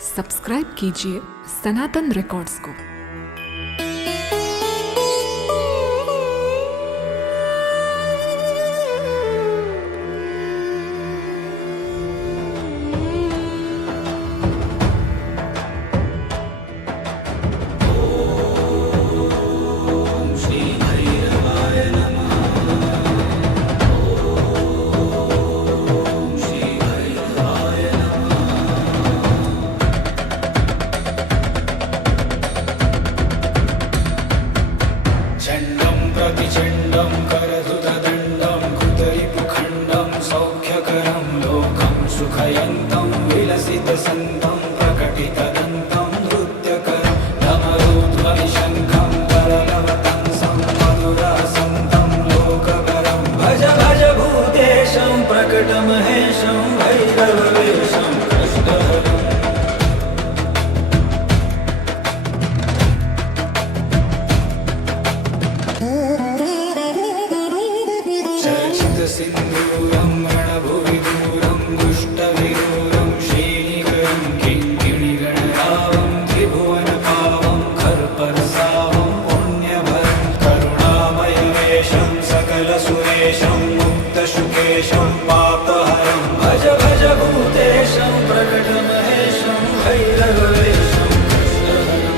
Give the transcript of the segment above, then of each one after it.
Subscribe कीजिए सनातन records को। चण्डं प्रतिचण्डं करधुतदण्डं कृतरिपुखण्डं सौख्यकरं लोकं सुखयन्तं विलसितसन्तं प्रकटितदन्तं नृत्यकरं डमरुध्वनिशङ्खं करलवतंसं मधुरासन्तं लोककरं भज भज भूतेशं प्रकटमहेशं भैरववेशं कृष्णहरम् सिन्दूरं रणभुवि दूरं दुष्टविदूरं श्रीनिकरं किङ्किणिगणरावं त्रिभुवनपावं खर्परसावं पुण्यभरं करुणामयवेशं सकलसुरेशं मुक्तशुकेशं पापहरं भज भज भूतेशं प्रकटमहेशं भैरववेशं कृष्णहरम्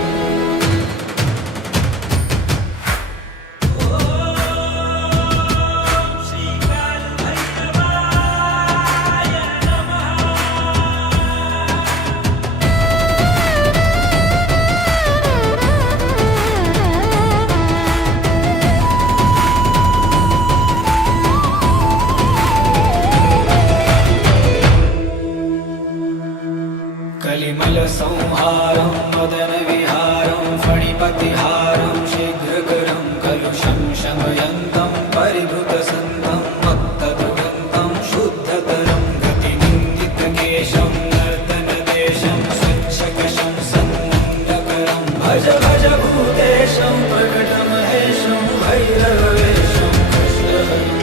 कलिमलसंहारं मदनविहारं फणिपतिहारं शीघ्रकरं कलुषं शमयन्तं परिभृतसन्तं भक्तदुरन्तं शुद्धतरं गतिनिन्दितकेशं नर्तनदेशं स्वच्छकशं सन्मुण्डकरं भज भज भूतेशं प्रकटमहेशं भैरववेशं कृष्णहरम्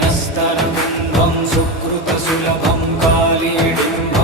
कठिनस्तरकुम्भं सुकृतसुलभं कालीडिम्बं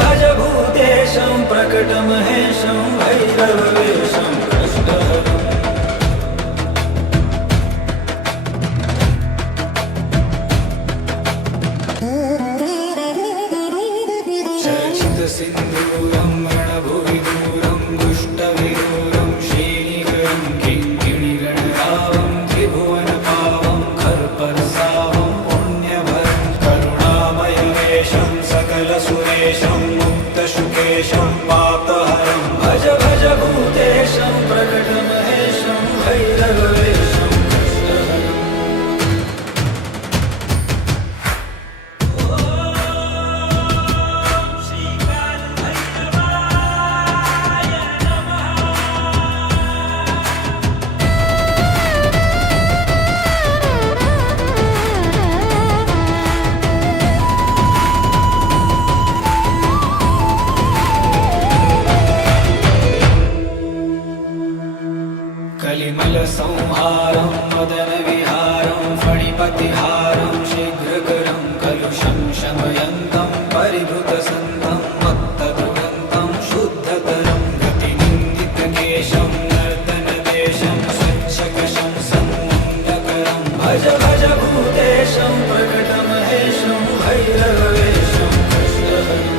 भज भूतेशं प्रकटमहेशं भैरववेशं कृष्णहरम् चर्चितसिन्दूरं रणभुविदूरं दुष्टविदूरं श्रीनिकरं किङ्किणिगणरावं त्रिभुवनपावं खर्परसावं पुण्यभरं करुणामयवेशं सकलसुरेशं मुक्तशुकेशं पापहरं भज भज भूतेशं प्रकटमहेशं भैरववेशं कृष्णहरम् कलिमलसंहारं मदनविहारं फणिपतिहारं शीघ्रकरं कलुषं शमयन्तं परिभृतसन्तं मत्तदुरन्तं शुद्धतरं गतिनिन्दितकेशं नर्तनदेशं स्वच्छकशं सन्मुण्डकरं भज भज भूतेशं प्रकटमहेशं भैरववेशं कृष्णहरम्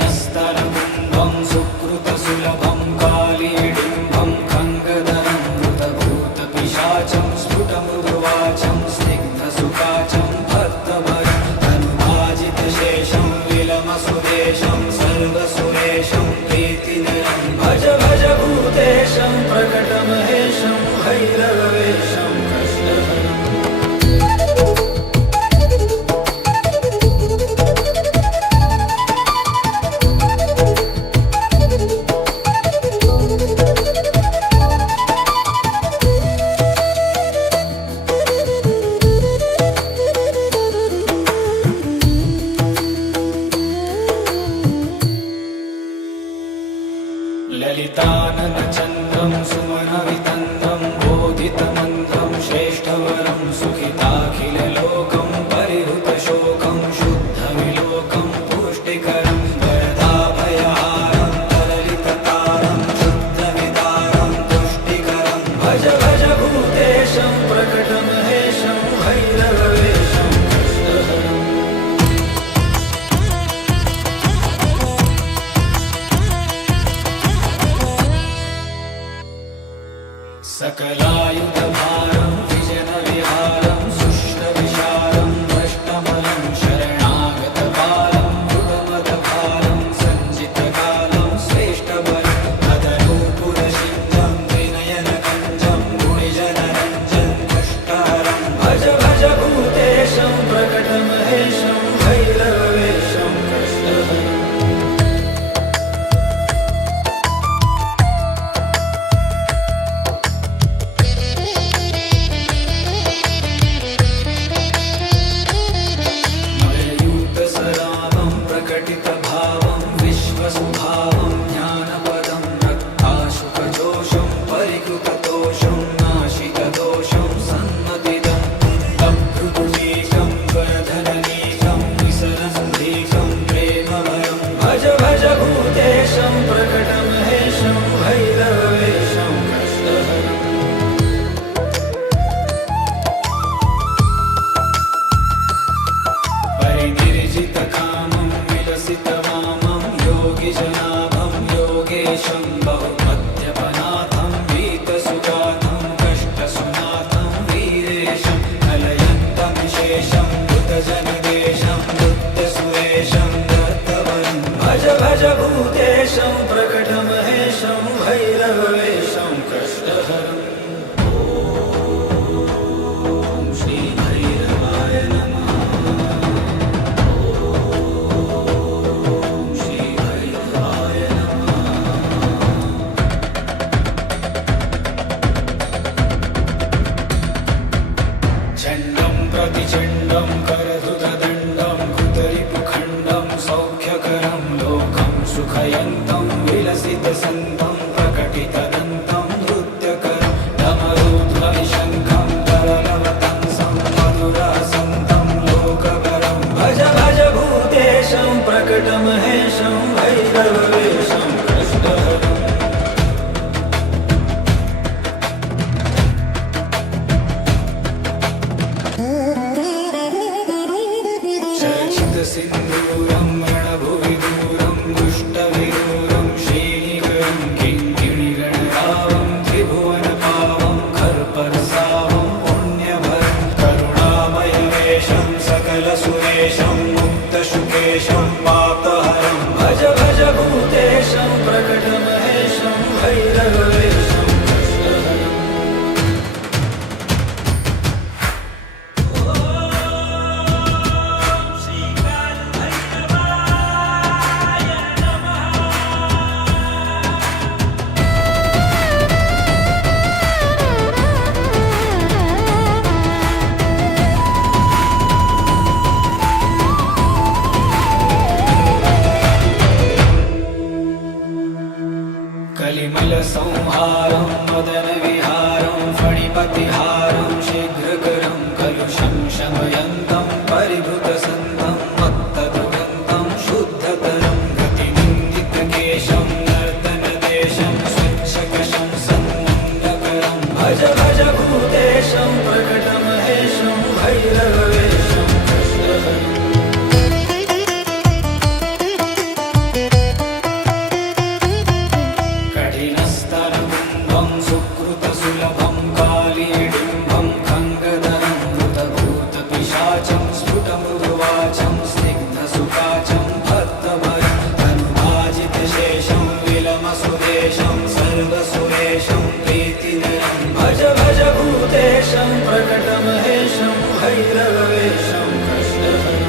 कठिनस्तरकुम्भं सुकृतसुलभं कालीडिम्बं खङ्गधरं मृतभूतपिशाचं स्फुटमृदुवाचं स्निग्धसुकाचं भक्तभरं तनुभाजितशेषं विलमसुदेशं सर्वसुरेशं प्रीतिनिरं भज भज भूतेशं प्रकटमहेशं भैरववेशं कृष्णहरम् ललिताननचन्द्रं सुमनवितन्द्रं बोधितमन्त्रं श्रेष्ठवरं सुखिताखिललोकं परिहृतशोकं शुद्धविलोकं पुष्टिकरं वरदाभयहारं तरलिततारं शुद्धविदारं तुष्टिकरं भज भज भूतेशं प्रकटमहेशं भैरववेशं कृष्णहरम् सकलायुधभारं विजनविहारं सुष्ठविशालं भ्रष्टमलं शरणागतपालं मृगमदभारं सञ्जितकालं श्रेष्ठबलं तदनूपुरशिञ्जं त्रिनयनकञ्जं गुणिजनरञ्जं तुष्टहरं भज भज भूतेशं प्रकटमहेशं भैरववेशं कृष्णहरम् प्रकटितभावं विश्वसुभावं ज्ञानपदं रक्ताशुकजोषं परिकृततोषं नाशितदोषं सन्मतिदं अभ्रुकुटीकं वरधननीकं निसरन्धीकं प्रेमभरं भज भज भूतेशं प्रकटमहेशं भैरववेशं कृष्णहरम् परिनिर्जितकामं विलसितवामं योगिजनाभं योगेशं बहुमद्यपनाथं वीतसुगाथं कष्टसुनाथं वीरेशं कलयन्तमिशेषं कृतजनदेशं नृत्यसुरेशं दत्तवरं भज भज भूतेशं प्रकटमहेशं भैरववेशं कृष्णहरम् ॐ श्रीभैरवाय नमः। चण्डं प्रतिचण्डं करधुतदण्डं कृतरिपुखण्डं सौख्यकरं लोकं सुखयन्तं विलसितसन्तं प्रकटितदन्तं नृत्यकरं डमरुध्वनिशङ्खं तरलवतंसं दमयन्तं परिभृतसन्तं मत्तदुगन्तं शुद्धतरं गतिनिन्दितकेशं नर्तनदेशं स्वच्छकशं सन्मन्दकरं भज भज भूतेशं प्रकटमहेशं भैरववेशं कृष्णहरम् कठिनस्तरकुम्भं सुकृतसुलभं कालीडिम्बं खङ्गधरं भूतभूतपिशाचं स्फुटमृदुवाचं स्निग्धसुकाचं भक्तभरं तनुभाजितशेषं विलमसुदेशं सर्वसुरेशं प्रीतिनरं भज भज भूतेशं प्रकटमहेशं भैरववेशं कृष्णहरम्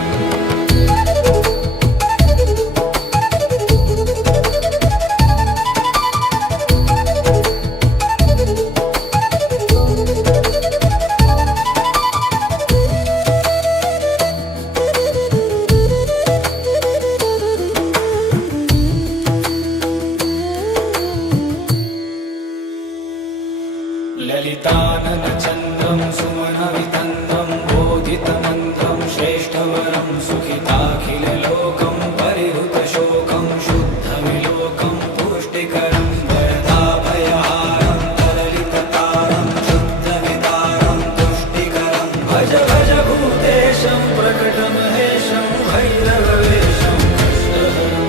ललिताननचन्द्रं सुमनवितन्द्रं बोधितमन्त्रं श्रेष्ठवरं सुखिताखिललोकं परिहृतशोकं शुद्धविलोकं पुष्टिकरं वरदाभयहारं तरलिततारं शुद्धविदारं तुष्टिकरं भज भज भूतेशं प्रकटमहेशं भैरववेशं कृष्णहरम्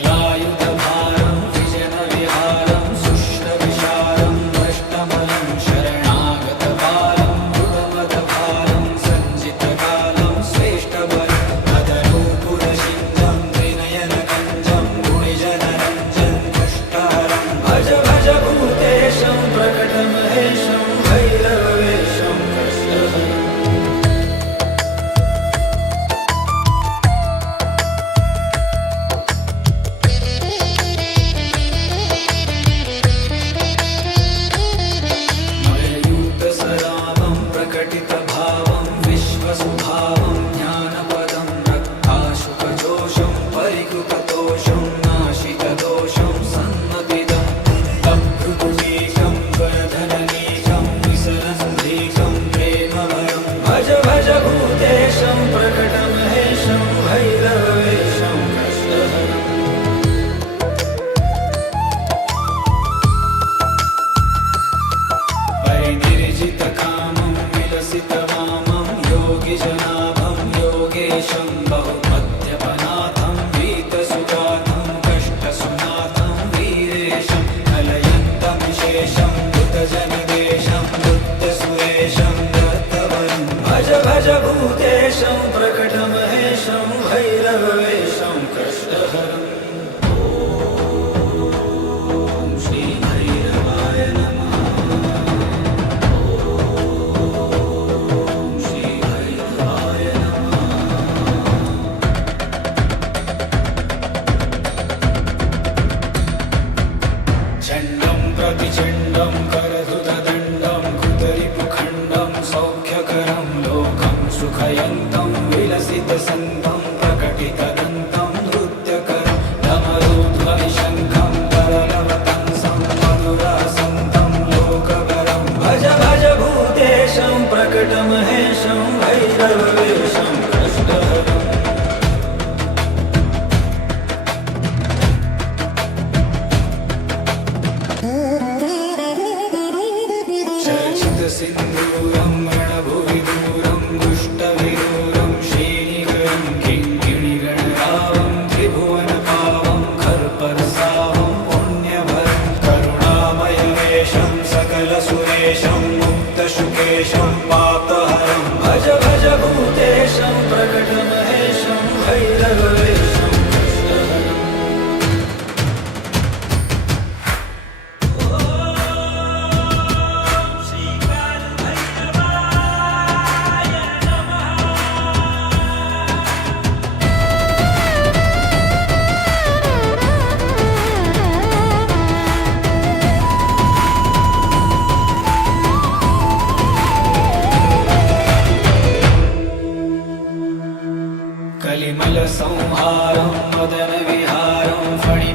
सकलायुधभारं विजनविहारं सुष्ठविशारं भ्रष्टमलं शरणागतबालं मृगमदभारं सञ्जितकालं श्रेष्ठवरं मदनूपुरशिञ्जं त्रिनयनकञ्जं गुणिजनरञ्जं दुष्टहरं भज भज भूतेशं प्रकटमहेशं भैरववेशं कृष्णहरम्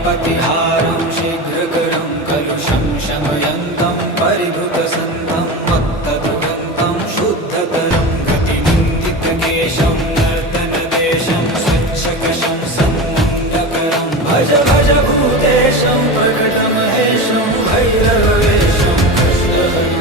प्रतिहारं शीघ्रकरं कलुषं शमयन्तं परिभृतसन्तं मत्तदुगन्तं शुद्धतरं गतिनिन्दितकेशं नर्तनदेशं स्वच्छकशं सन्मुण्डकरं भज भज भूतेशं प्रकटमहेशं भैरवेशं कृष्णहरम्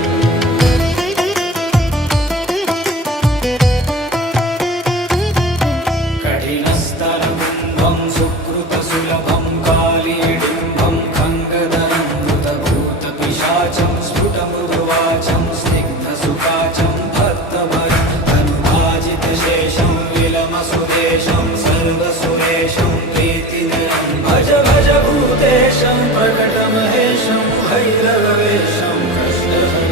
कठिनस्तरकुम्भं सुकृतसुलभं कालीडिम्बं खङ्गधरं मृतभूतपिशाचं स्फुटमृदुवाचं स्निग्धसुकाचं भक्तभरं तनुभाजितशेषं विलमसुदेशं सर्वसुरेशं प्रीतिनिरं भज भज भूतेशं प्रकटमहेशं भैरवेशं कृष्णहरम्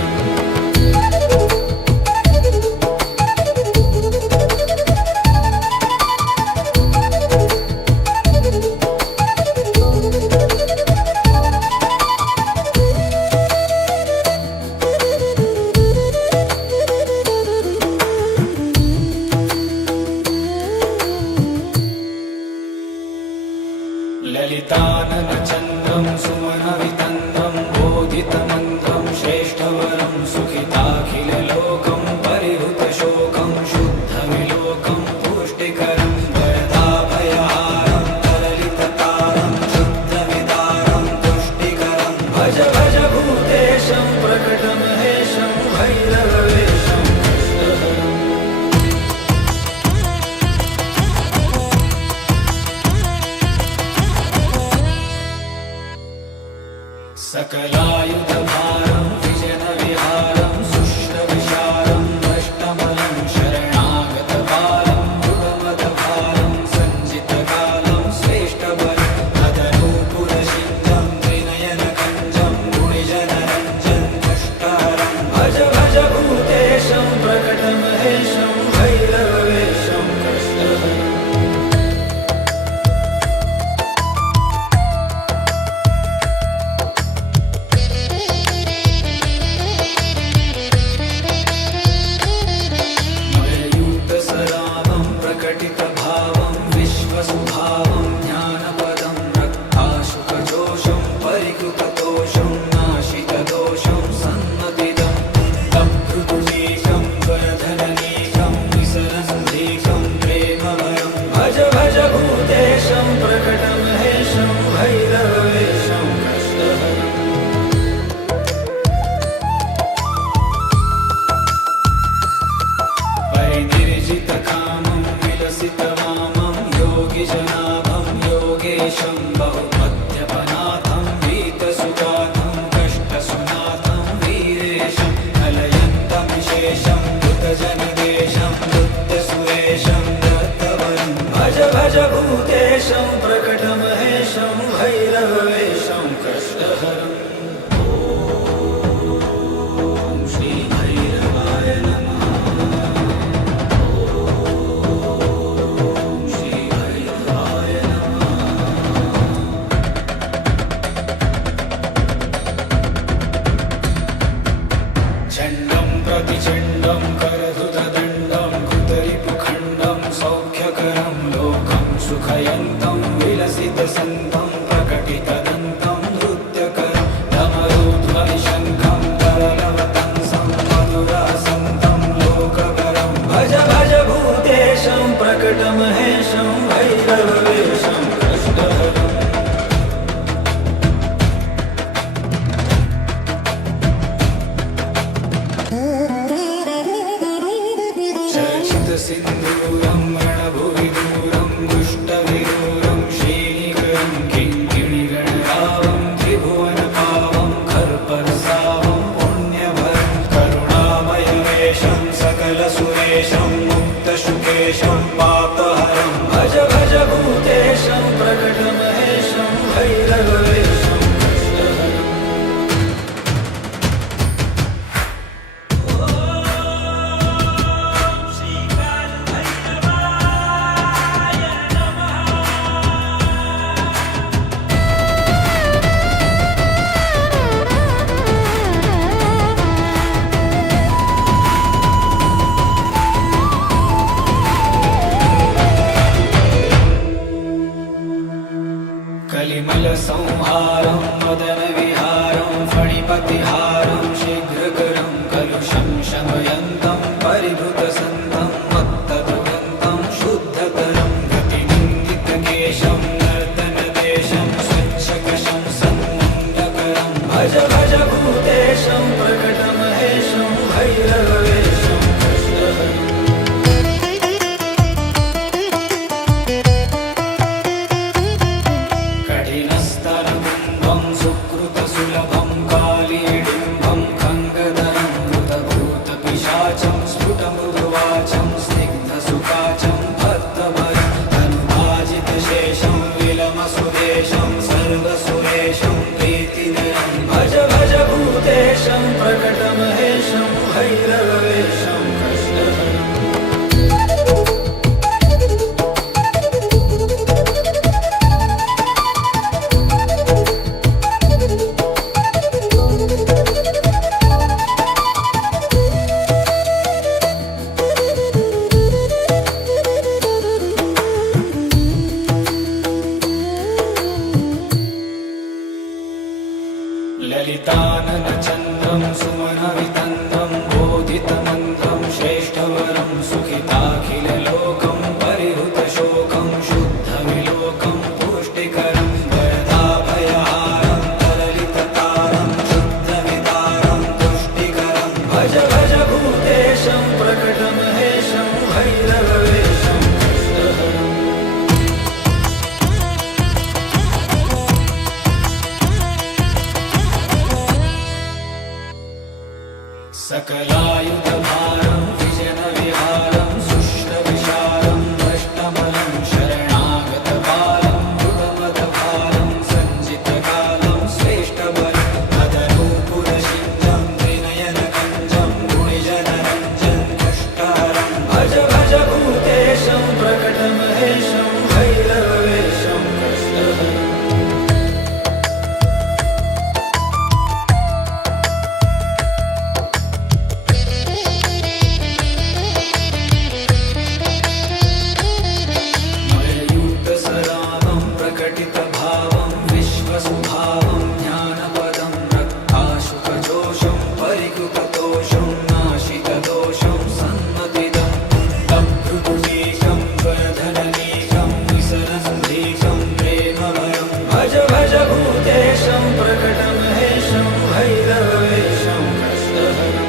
ललिताननचन्द्रं सुमनवितन्द्रं बोधितमन्त्रं श्रेष्ठवरं सुखिताखिललोकं परिहृतशोकं शुद्धविलोकं पुष्टिकरं वरदाभयहारं तरलिततारं शुद्धविदारं तुष्टिकरं भज भज भूतेशं प्रकटमहेशं भैरवेशं कृष्णहरम् सकलायुधभारं विजनविहारं सुष्ठविशारं भ्रष्टमलं शरणागतबालं मृगमदभारं सञ्जितकालं श्रेष्ठबलं तदनूपुरसिद्धं त्रिनयनकञ्जं गुणिजनरञ्जं दुष्टहरं भज भज भूतेशं प्रकटमहेशं भैरवेशं कृष्णहरम् मलयूतसरावं प्रकटितभावं विश्वसुभावं ज्ञानपदं रक्ताशुकजोषं परिकृततोषं नाशितदोषं सन्मतिदं तभृतुनीशं वरधननीशं विसरन्धीशं प्रेमवरं भज भज भूतेशं प्रकटमहेशं भैरवेशं कृष्णहरम् परिनिर्जितकामं विलसितवामं योगिजनाभं योगेशं बहुमद्यपनाथं वीतसुजातं कष्टसुनाथं वीरेशं कलयन्तमिशेषं कृतजनदेशं नृत्यसुरेशं नर्तवरं भज भज भूतेशं प्रकटमहेशं भैरवेशं कृष्णहरम् ॐ श्रीभैरवाय नमः श्रीभैरवाय नमः कलिमलसंहारं मदनविहारं फणिपतिहारं शीघ्रकरं कलुषं शमयन्तं परिभृतसन्तं मत्तदुरन्तं शुद्धतरं गतिनिन्दितकेशं नर्तनदेशं स्वच्छकशं सन्मुण्डकरं भज भज भूतेशं प्रकटमहेशं भैरवेशं कृष्णहरम् कठिनस्तरकुम्भं सुकृतसुलभं कालीडिम्बं खङ्गधरं कृतभूतपिशाचं स्फुटमृदुवाचं स्निग्धसुकाचं भक्तभरं तनुभाजितशेषं विलमसुदेशं सर्वसुरेशं प्रीतिनिरं भज भज भूतेशं प्रकटमहेशं भैरवेशं कृष्णहरम् ललिताननचन्द्रं सुमनवितन्द्रं बोधितमन्त्रं श्रेष्ठवरं सुखिताखिललोकं परिहृतशोकं शुद्धविलोकं पुष्टिकरं वरदाभयहारं तरलिततारं शुद्धविदारं तुष्टिकरं भज भज भूतेशं प्रकटमहेशं भैरवेशं कृष्णहरम् सकलायुधभारं विजनविहारं सुष्ठविशालं भ्रष्टमलं शरणागतपालं मृगमदभारं सञ्जितकालं श्रेष्ठबलं मदनूपुरशिञ्जं त्रिनयनकञ्जं गुणिजनरञ्जं दुष्टहरं भज भज भूतेशं प्रकटमहेशं भैरवेशं कृष्णहरम् प्रकटितभावं विश्वसुभावं ज्ञानपदं रक्ताशुकजोषं परिकृतदोषं नाशितदोषं सन्मतिदं तभृगुटीकं वरधननीकं विसरन्धीकं प्रेमभरं भज भज भूतेशं प्रकटमहेशं भैरवेशं कृष्णहरम्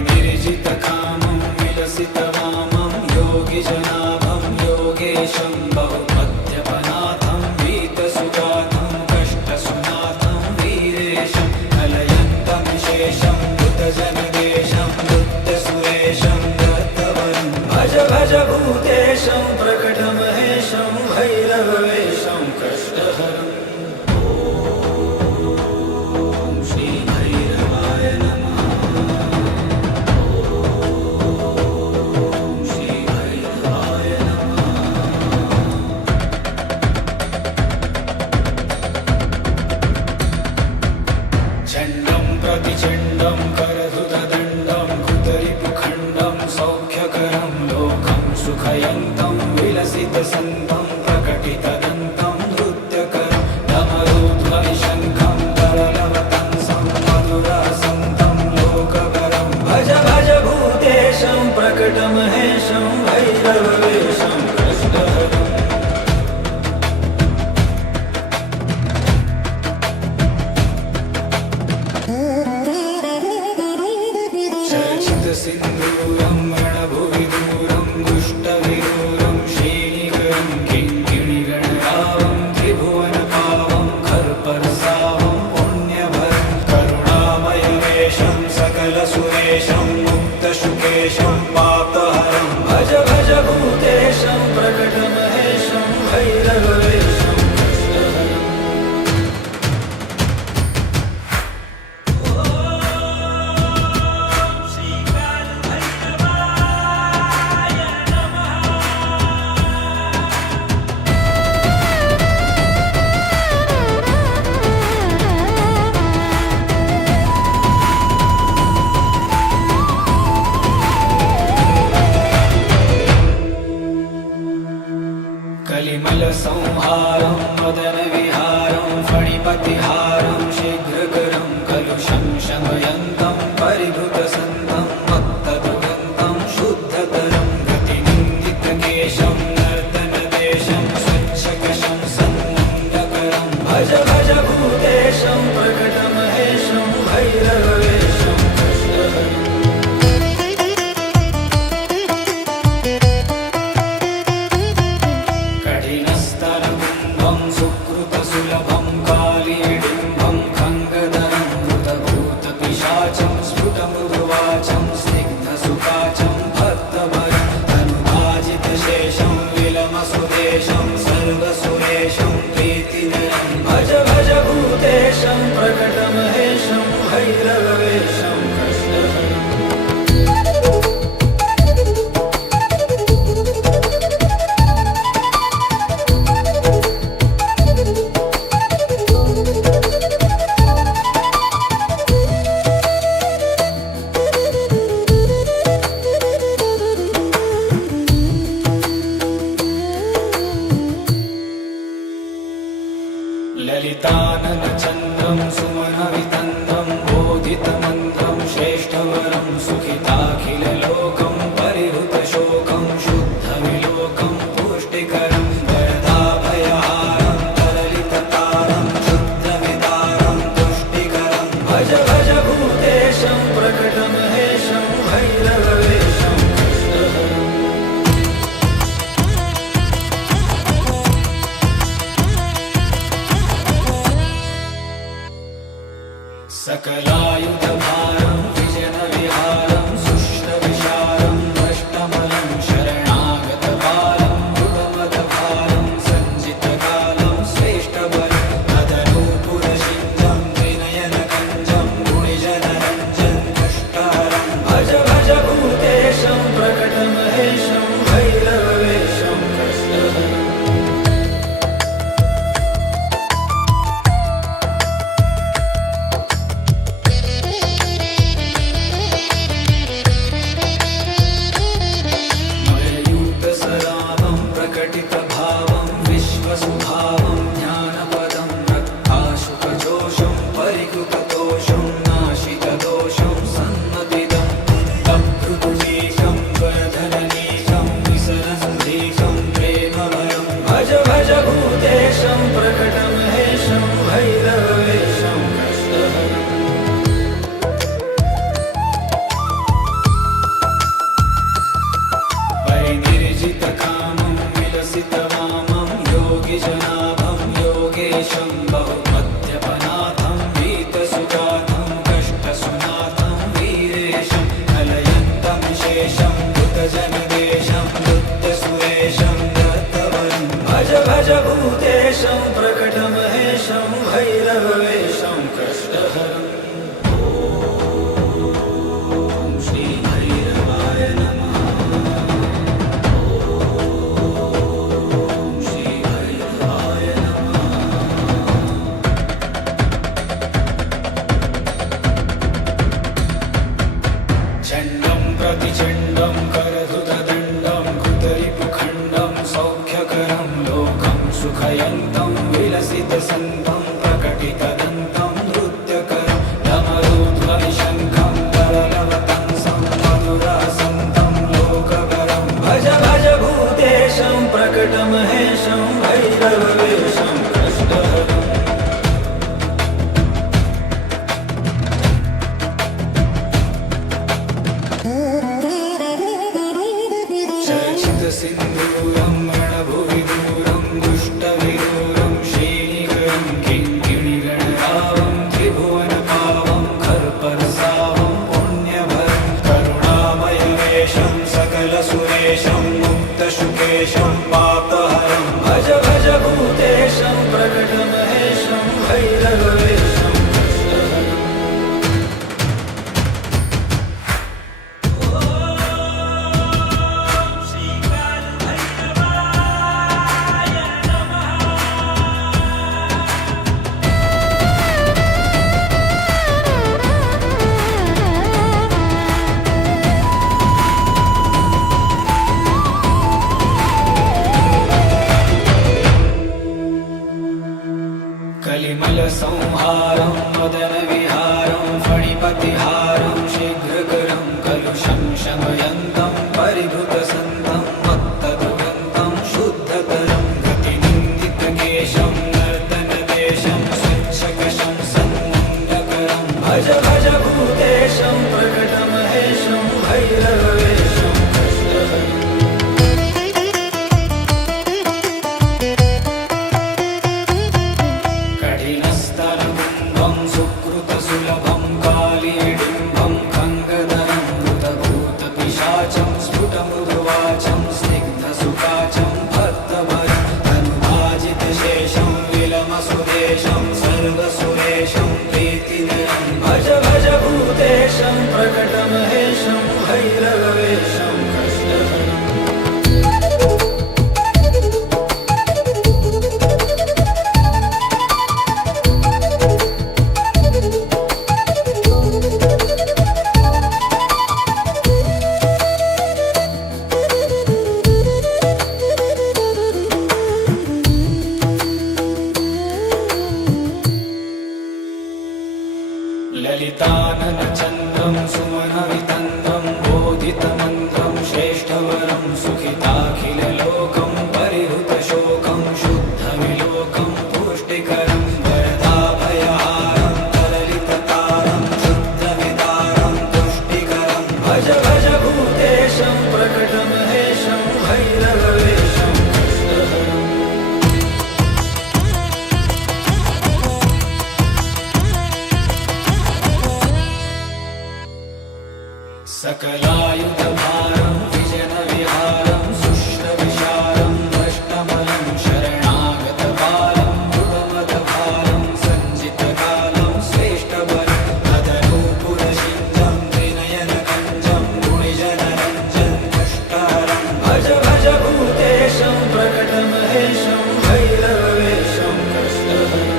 परिनिर्जितकामं विलसितवामं योगिजनाभं योगेशं बहुमद्यपनाथं वीतसुगाथं कष्टसुनाथं वीरेशं कलयन्तमिशेषं कृतजनदेशं नृत्यसुरेशं दत्तवरं भज भज भूतेशं प्रकटमहेशं भैरवेशं कृष्णहरम् ॐ श्रीभैरवाय नमः। चण्डं प्रतिचण्डं करधुतदण्डं कृतरिपुखण्डं सौख्यकरं लोकं सुखयन्तं विलसितसन्तं प्रकटितदन्तं नृत्यकरं डमरूध्वनिशङ्खं तरलवतंसं मधुरहसन्तं लोकवरं भज भज भूतेशं प्रकटमहेशं भैरवेशं कृष्णहरम् सिन्दूरं रणभुवि दूरं दुष्टविदूरं श्रीनिकरं किङ्किणिगणरावं त्रिभुवनपावं खर्परसावं पुण्यभरं करुणामयवेशं सकलसुरेशं मुक्तशुकेशं पापहरं भज भज भूतेशं विमलसंहारं मदनविहारं फणिपतिहारं शीघ्रकरं कलुषं शमयन्तं परिभृतसन्तं मत्तदुगन्तं शुद्धतरं गतिनिन्दितकेशं नर्तनदेशं स्वच्छकशं सन्नन्दकरं भज भज भूतेशं प्रकटमहेशं भैरवेशं कृष्णहरम् कठिनस्तरकुम्भं सुकृतसुलभं कालीडिम्बं खङ्गधरं कृतभूतपिशाचं स्फुटमृदुवाचं स्निग्धसुकाचं भक्तभरं तनुभाजितशेषं विलमसुदेशं सर्वसुरेशं प्रीतिनरं भज भज भूतेशं प्रकटमहेशं भैरवेशं कृष्णहरम् ललिताननचन्द्रं सुमनवितन्द्रं बोधितमन्त्रं श्रेष्ठवरं सुखिताखिललोकं परिहृतशोकं शुद्धविलोकं पुष्टिकरं वरदाभयहारं तरलिततारं शुद्धविदारं तुष्टिकरं भज भज भूतेशं प्रकटमहेशं भैरवेशं कृष्णहरम् सकलायुधभारं विजनविहारं सुष्ठविशारं भ्रष्टमलं शरणागतबालं मृगमदभारं सञ्जितकालं श्रेष्ठबलं तदनूपुरशिञ्जं त्रिनयनकञ्जं गुणिजनरञ्जं दुष्टहरं भज भज भूतेशं प्रकटमहेशं भैरवेशं कृष्णहरम् मलयूतसरामं प्रकटितभावं विश्वसुभावं ज्ञानपदं रक्ताशुकजोषं परिकृतदोषं नाशितदोषं सन्मतिदं तप्तुदुनीशं वरधननीशं विसरसधीशं प्रेमभरं भज भज भूतेशं प्रकटमहेशं भैरवेशं कृष्णहरम् परिनिर्जितकामं विलसितवामं योगिजनाभं योगेशं बहुमद्यपनाथं वीतसुजातं कष्टसुनाथं वीरेशं कलयन्तं शेषं भूतजनदेशं नृत्यसुरेशं दत्तवरं भज भज भूतेशं प्रकटमहेशं भैरवेशं कृष्णहरम् ॐ श्रीभैरवाय नमः श्रीभैरवाय नमः चण्डं प्रतिचण्डं करधुतदण्डं कृतरिपुखण्डं सौख्यकरं लोकं सुखयन्तं विलसितसन्तं प्रकटितदन्तं नृत्यकरं डमरूध्वनिशङ्खं तरलवतंसं मधुरासन्तं लोककरं भज भज भूतेशं प्रकटमहेशं भैरवेशं कृष्णहरम् चर्चितसिन्दूरं रणभुविदूरं दुष्टविदूरं श्रीनिकरं किङ्किणिगणरावं त्रिभुवनपावं खर्परसावं पुण्यभरं करुणामयवेशं सकलसुरेशं मुक्तशुकेशं पापहरं भज भज भूतेशं प्रकटमहेशं भैरवेशं कृष्णहरम् संहारं मदनविहारं फणिपतिहारं शीघ्रकरं कलुषं शमयन्तं परिभृतसन्तं मत्तदुरन्तं शुद्धतरं गतिनिन्दितकेशं नर्तनदेशं स्वच्छकशं सन्मुण्डकरं भज भज भूतेशं प्रकटमहेशं भैरवेशं कृष्णहरम् कठिनस्तरकुम्भं सुकृतसुलभं कालीडिम्बं खङ्गधरं मृतभूतपिशाचं स्फुटमृदुवाचं स्निग्धसुकाचं भक्तभरं तनुभाजितशेषं विलमसुदेशं सर्वसुरेशं प्रीतिनिरं भज भज भूतेशं प्रकटमहेशं भैरवेशं कृष्णहरम् ललिताननचन्द्रं सुमनवितन्द्रं बोधितमन्त्रं श्रेष्ठवरं सुखिताखिललोकं परिहृतशोकं शुद्धविलोकं पुष्टिकरं वरदाभयहारं तरलिततारं शुद्धविदारं तुष्टिकरं भज भज भूतेशं प्रकटमहेशं भैरवेशं कृष्णहरम् सकलायुधभारं विजनविहारं शुश्रविशारं भ्रष्टमलं शरणागतबालं मृगमदभारं सञ्जितकालं श्रेष्ठबलं तदनूपुरशिञ्जं त्रिनयनकञ्जं गुणिजनरञ्जं दुष्टहरं भज भज भूतेशं प्रकटमहेशं भैरवेशं कृष्णहरम्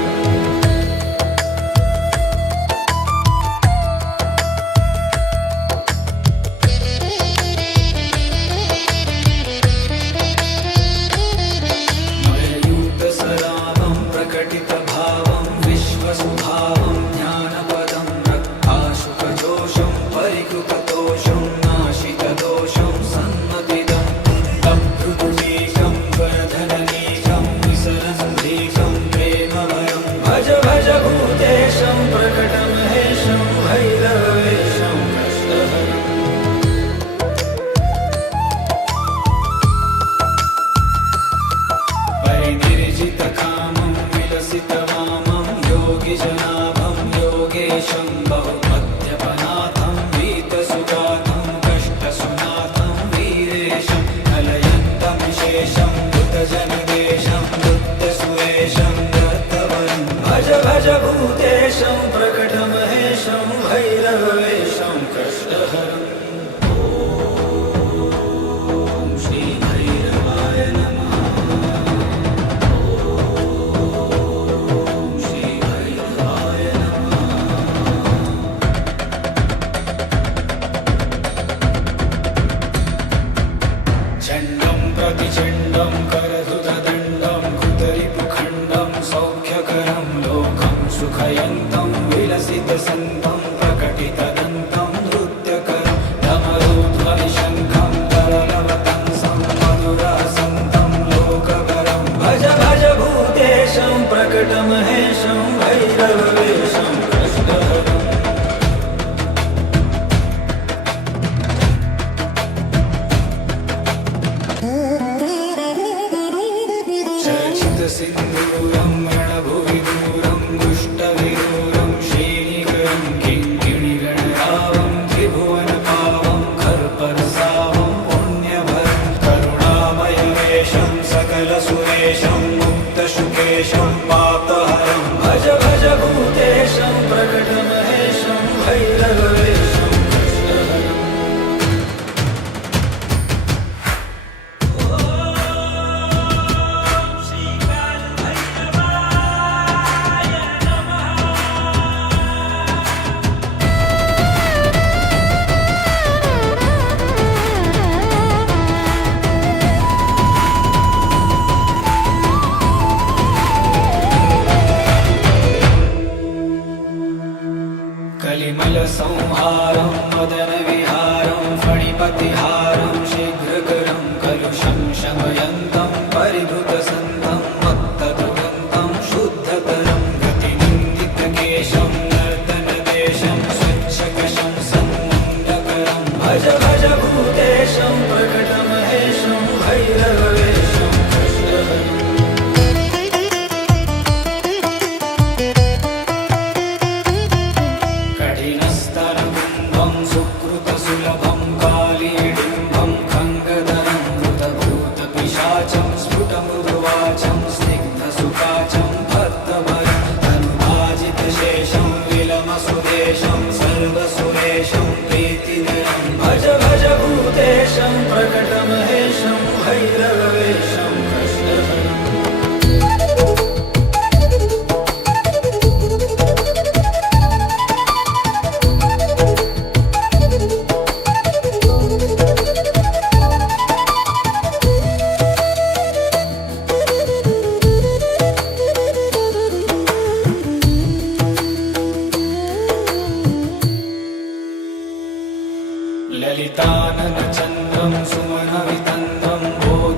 प्रकटितभावं विश्वसुभावं ज्ञानपदं रक्ताशुकजोषं परिकृतदोषं नाशितदोषं सन्मतिदं तद्धृतुमीशं वरधननीशं विसरन्धीशं प्रेमभयं भज भज भूतेशं प्रकटमहेशं भैरवेशं कृष्णहरम् परिनिर्जितकामं विलसितवामं योगिजनाभं योगेशं बहुमद्यपनाथं वीतसुगातं कष्टसुनाथं वीरेशं कलयन्तमिशेषं मृतजनदेशं नृत्यसुरेशं नर्तवरं भज भज भूतेशं प्रकटमहेशं भैरवेशं कृष्णहरम् ॐ श्रीभैरवाय नमः चण्डं प्रतिचण्डं करधुतदण्डं कृतरिपुखण्डं सौख्यकरं लोकं सुखयन्तं विलसितसन्तं प्रकटितदन्तं नृत्यकरं डमरूध्वनिशङ्खं तरलवतंसं मधुरासन्तं लोककरं भज भज भूतेशं प्रकटमहेशं भैरवेशं कृष्णहरम्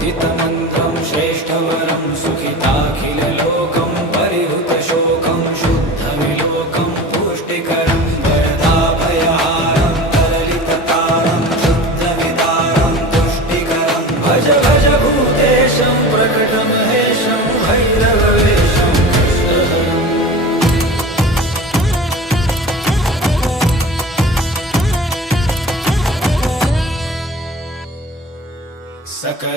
मुदितमन्त्रं श्रेष्ठवरं सुखिताखिललोकं परिहृतशोकं शुद्धविलोकं पुष्टिकरं वरदाभयहारं तरलिततारं शुद्धविदारं तुष्टिकरं भज भज भूतेशं प्रकटमहेशं भैरववेशं कृष्णहरम्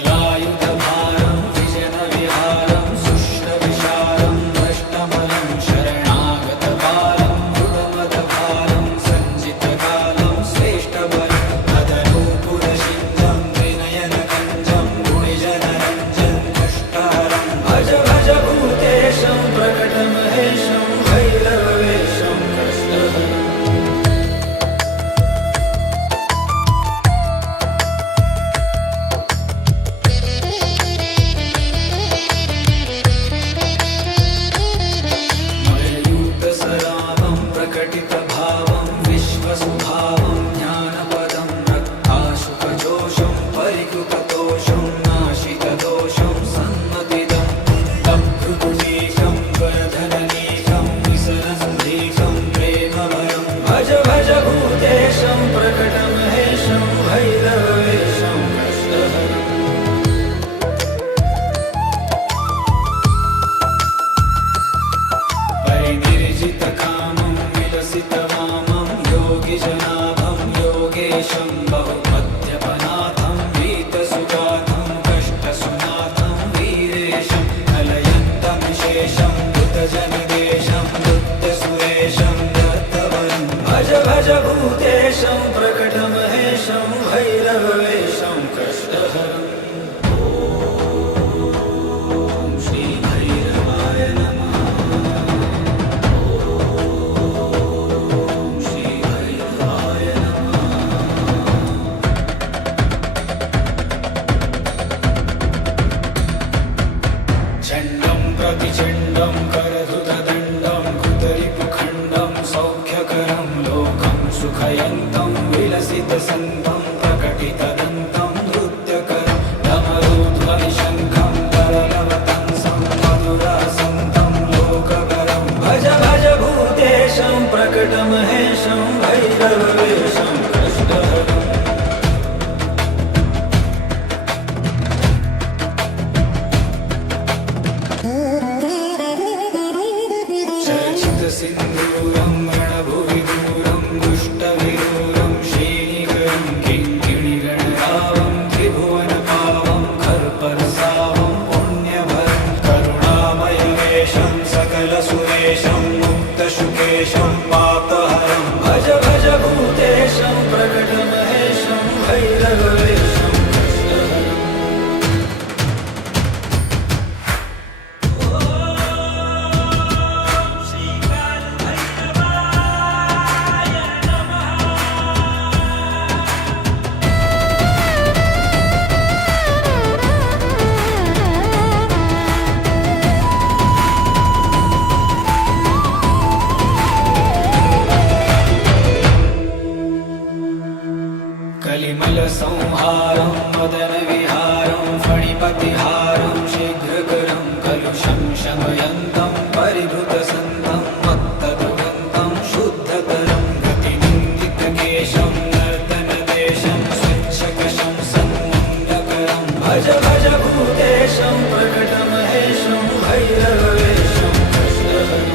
सकलायुधभारं विजनविहारं सुष्ठविशारं भ्रष्टमलं शरणागतपालं मृगमदभारं सञ्जितकालं श्रेष्ठबलं तदनूपुरशिञ्जं त्रिनयनकञ्जं गुणिजनरञ्जं दुष्टहरं भज भज भूतेशं प्रकटमहेशं भैरववेशं कृष्णहरम् मयूतसरावं प्रकटितभावं विश्वसुभावं ज्ञानपदं रक्ताशुकजोषं परिकृतदोषं नाशितदोषं सन्मतिदं तप्तुकुटीशं वरधननीशं विसरन्धीशं प्रेमभरं भज भज भूतेशं प्रकटमहेशं भैरववेशं कृष्णहरम् परिनिर्जितकामं विलसितवामं योगिजनाभं योगेशं बहुमद्यपनाथं वीतसुगाथं कष्टसुनाथं वीरेशं कलयन्तं शेषं कृतजनदेशं नृत्यसुरेशं दत्तवरं भज भज भूतेशं प्रकटमहेशं भैरववेशं कृष्णहरम् ॐ श्रीभैरवाय नमः श्रीभैरवाय नमः चण्डं प्रतिचण्डं करधुतदण्डं कृतरिपुखण्डं सौख्यकरं लोकं सुखयन्तं विलसितसन्तं प्रकटितदन्तं नृत्यकरं डमरूध्वनिशङ्खं तरलवतंसं मधुरासन्तं लोककरं भज भज भूतेशं प्रकटमहेशं भैरववेशं कृष्णहरम् चर्चितसिन्दूरं रणभुविदूरं दुष्टविदूरं श्रीनिकरं किङ्किणिगणरावं त्रिभुवनपावं खर्परसावं पुण्यभरं करुणामयवेशं सकलसुरेशं मुक्तशुकेशं पापहरं भज भज भूतेशं प्रकटमहेशं भैरववेशं कृष्णहरम् कलिमलसंहारं मदनविहारं फणिपतिहारं शीघ्रकरं कलुषं शमयन्तं परिभृतसन्तं मत्तदुरन्तं शुद्धतरं गतिनिन्दितकेशं नर्तनदेशं स्वच्छकशं सन्मङ्गकरं भज भज भूतेशं प्रकटमहेशं भैरववेशं कृष्णहरम्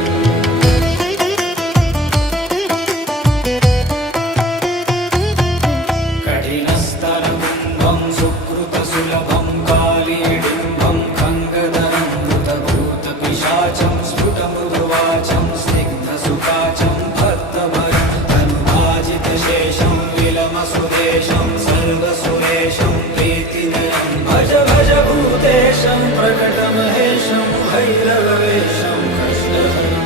कठिनस्तरकुम्भं सुकृतसुलभं कालीडिम्बं खङ्गधरं कृतभूतपिशाचं स्फुटमृदुवाचं स्निग्धसुकाचं भक्तभरं तनुभाजितशेषं विलमसुदेशं सर्वसुरेशं प्रीतिनरं भज भज भूतेशं प्रकटमहेशं भैरववेशं कृष्णहरम्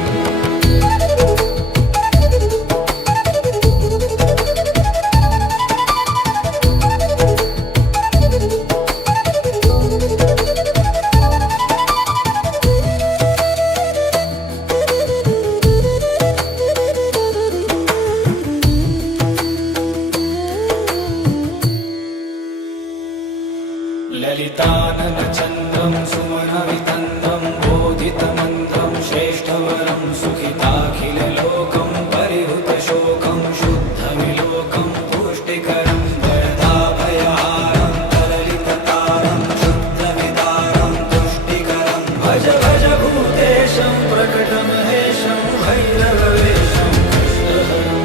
ललिता गजाननचन्द्रं सुमनवितन्द्रं बोधितमन्त्रं श्रेष्ठवरं सुखिताखिललोकं परिहृतशोकं शुद्धविलोकं पुष्टिकरं वरदाभयहारं तरलिततारं शुद्धविदारं तुष्टिकरं भज भज भूतेशं प्रकटमहेशं भैरववेशं कृष्णहरम्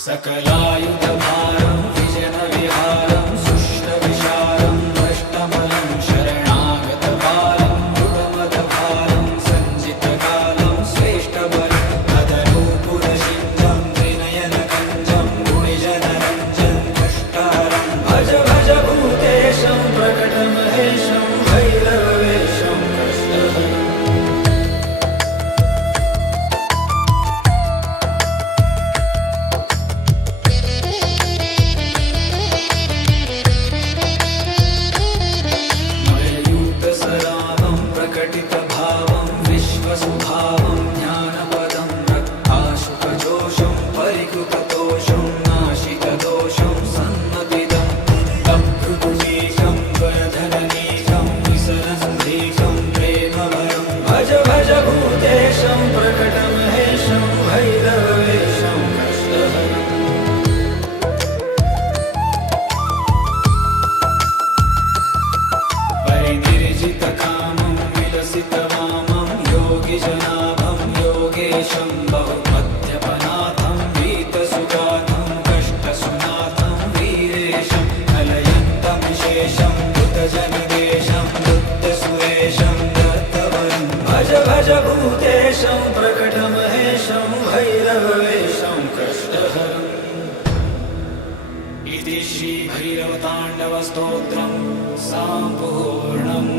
सकलायुधभारं विजनविहारं सुष्ठविशारं भ्रष्टमलं शरणागतबालं मृगमदभारं सञ्जितकालं श्रेष्ठबलं अदनूपुरशिञ्जं त्रिनयनकञ्जं गुणिजनरञ्जं कष्टहरं भज भज भूतेशं प्रकटमहेशं भैरववेशं कृष्णहरम् प्रकटितभावं विश्वसुभावं ज्ञानपदं रक्ताशुकजोषं परिकृतदोषं नाशितदोषं सन्मतिदं तत्कृतुनीशं वरधननीशं विसरन्धीशं प्रेमभरं भज भज भूतेशं प्रकटमहेशं भैरववेशं कृष्णहरम् परिनिर्जितकामं विलसितवामं योगिजनाभं योगेशं बहुमध्यपनाथं वीतसुगाथं कष्टसुनाथं वीरेशं कलयन्तं शेषं बुधजनदेशं बुद्धसुरेशं दत्तवरं भज भज भूतेशं प्रकटमहेशं भैरववेशं कृष्णहरम् इति श्रीभैरवताण्डवस्तोत्रं सम्पूर्णम्।